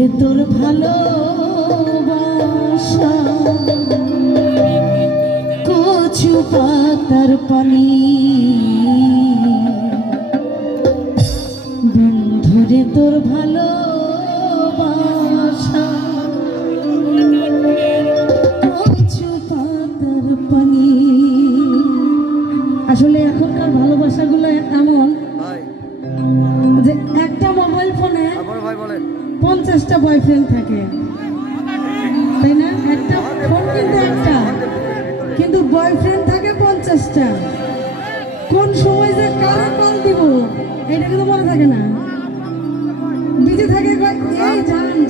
বন্ধুরে তোর ভালোবাসা কচু পাতার পানি, বন্ধুরে তোর ভালোবাসা কচু পাতার পানি। আসলে এখনকার ভালোবাসাগুলো এমন যে একটা মোবাইল ফোনে 50টা বয়ফ্রেন্ড থাকে, তাই না? একটা ফোন কিন্তু একটা, কিন্তু বয়ফ্রেন্ড থাকে 50টা। কোন সময় যে কারে কল দিব এটা কিন্তু মনে থাকে না, বিজি থাকে। এই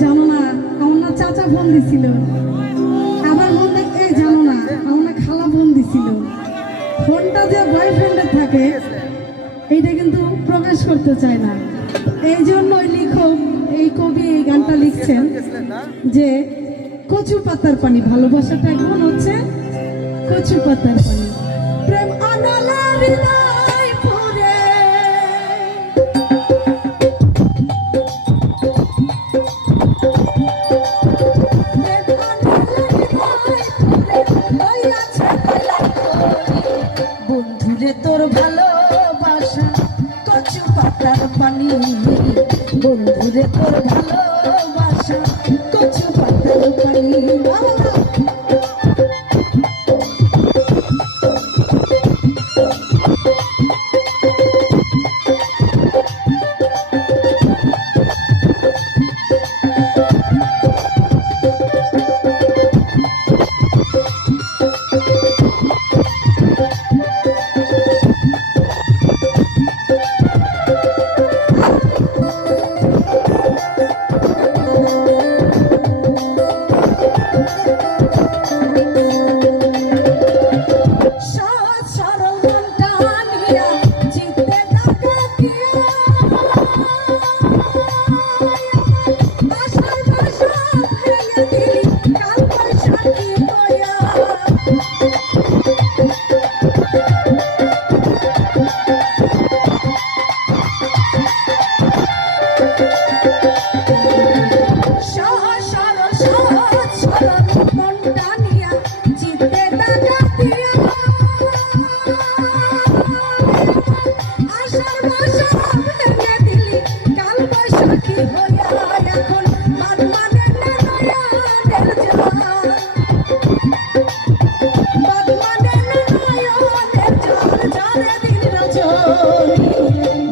জানো না আমার না চাচা ফোন দিছিল, আবার ফোন দেখ, এই জানো না আমার না খালা ফোন দিছিল। ফোনটা যে বয়ফ্রেন্ডের থাকে এইটা কিন্তু প্রকাশ করতে চায় না। এই জন্যই লেখক, এই কবি এই গানটা লিখছেন যে কচু পাতার পানি, ভালোবাসাটা এখন হচ্ছে কচু পাতার পানি। প্রেম আনালা হৃদয় ভরে, বন্ধুরে তোর ভালোবাসা কচু পাতার পানি, বন্ধুরে তোর ভালোবাসা কচু পাতার পানি।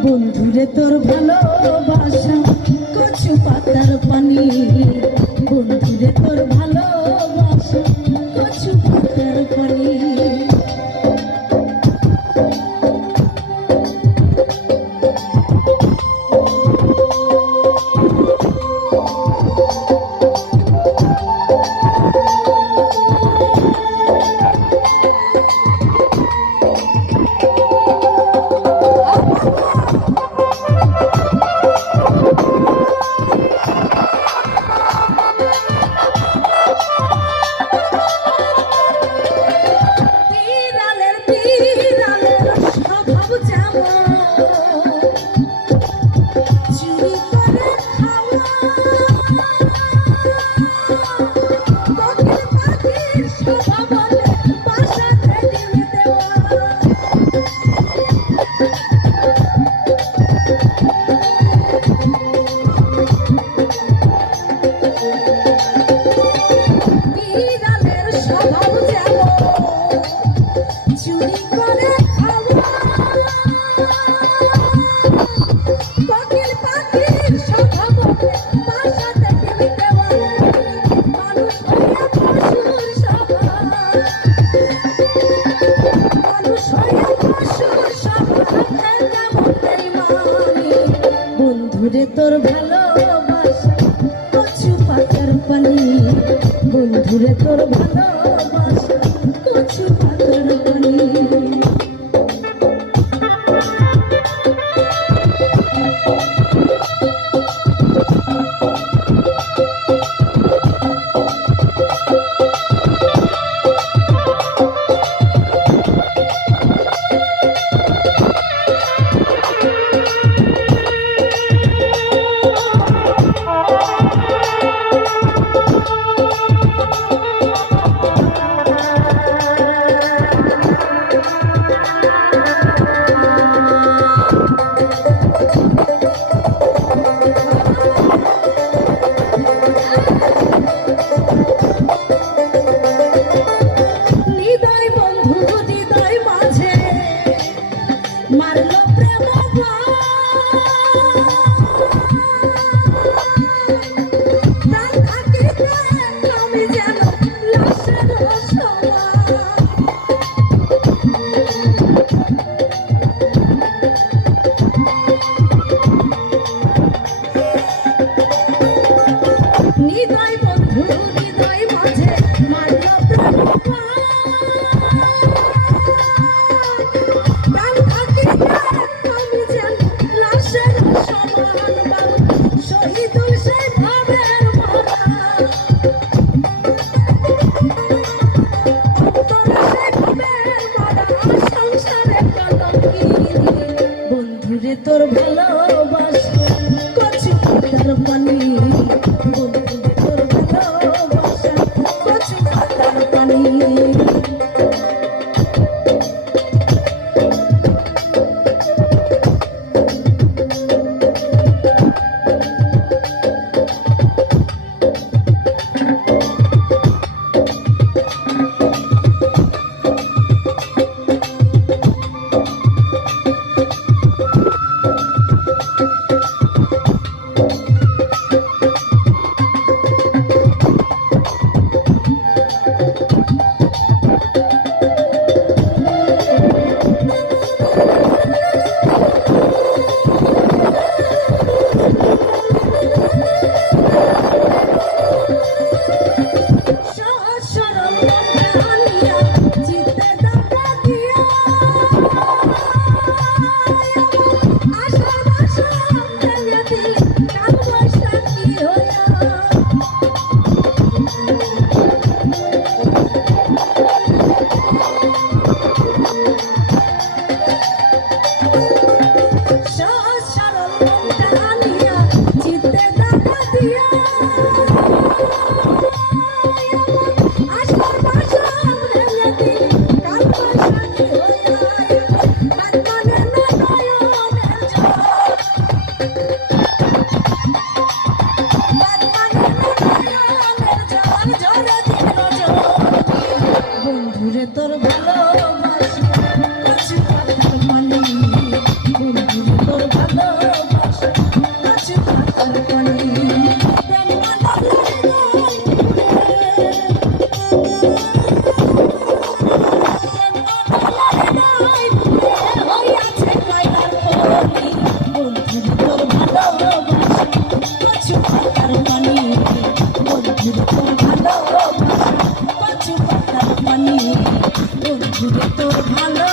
বন্ধুরে তোর ভালোবাসা কচু পাতার পানি, বন্ধুরে তোর ভালোবাসা কচু পাতার পানি। বন্ধুরে তোর ভালোবাসা কচু পাতার পানি, বন্ধুরে তোর ভালোবাসা কচু পাতার পানি। হৃদয় বন্ধু হৃদয় মাঝে মারল প্রাণ প্রাণ থাকিতে আমি যেন লাশের সমান বাবু শহীদুল সেই ভাবের মরা অন্তরে সেই ভাবের মরা সংসারে কলঙ্কি বন্ধুরে তোর ভালোবাসা কচু পাতার পানি বন্ধুরে তোর ভালোবাসা কচু পাতার পানি বন্ধুরে তোর ভালোবাসা কচু পাতার পানি বন্ধুরে তোর ভালোবাসা কচু পাতার পানি বন্ধুরে তোর ভালোবাসা কচু পাতার পানি বন্ধুরে তোর ভালোবাসা কচু পাতার পানি বন্ধুরে তোর ভালো